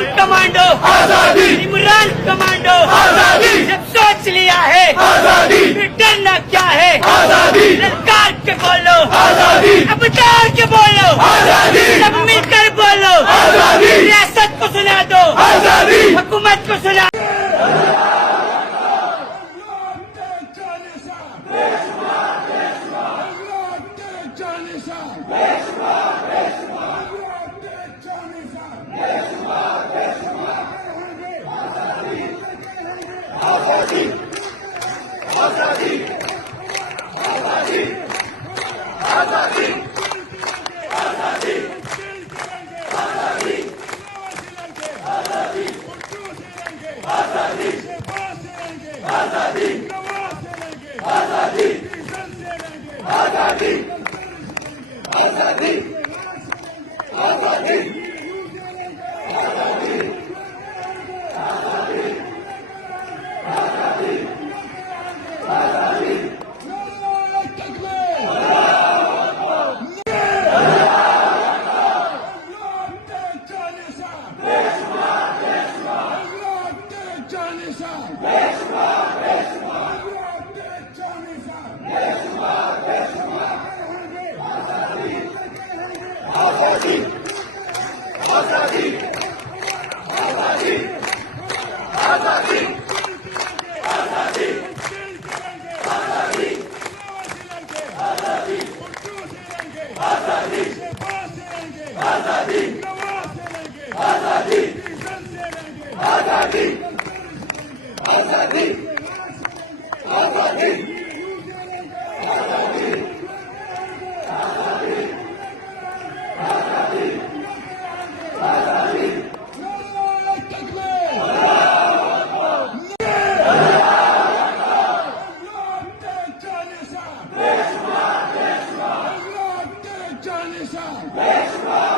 Imran commando आजादी, Imran commando आजादी, जब सोच लिया है आजादी, डरना क्या है आजादी, ललकार के बोलो आजादी, अब डर के बोलो आजादी, सब मिलकर बोलो आजादी, रियासत को सुना दो आजादी, हुकूमत को सुना आजादी, आजादी, आजादी, आजादी, आजादी, आजादी, आजादी, आजादी, आजादी, आजादी, आजादी, आजादी, आजादी, Beshwa!